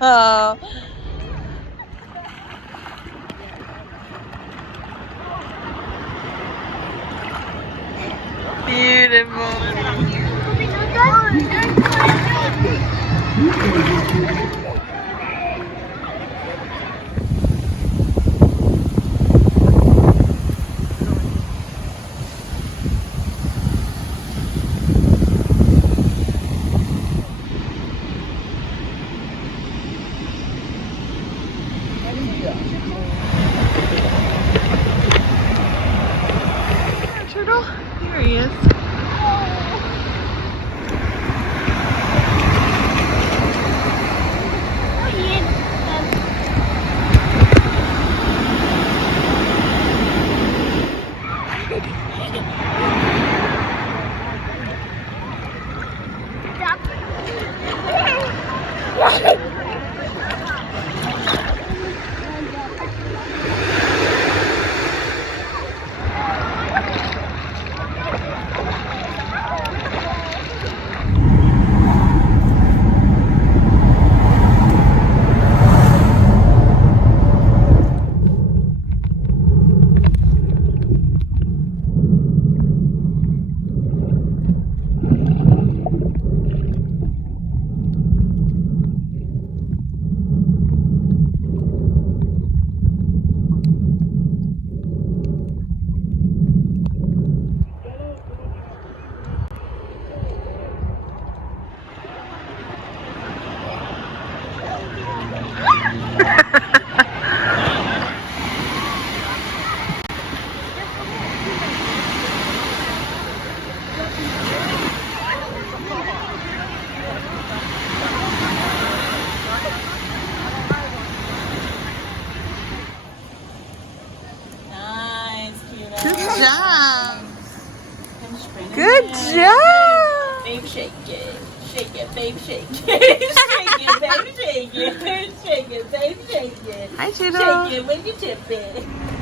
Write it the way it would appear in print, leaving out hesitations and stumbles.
Beautiful. Turtle, here he is. Good job. Good job. Babe, shake it. Shake it, babe, shake it. Shake it, babe, shake it. Shake it, babe, shake it. Hi, Toodle. Shake it when you tip it.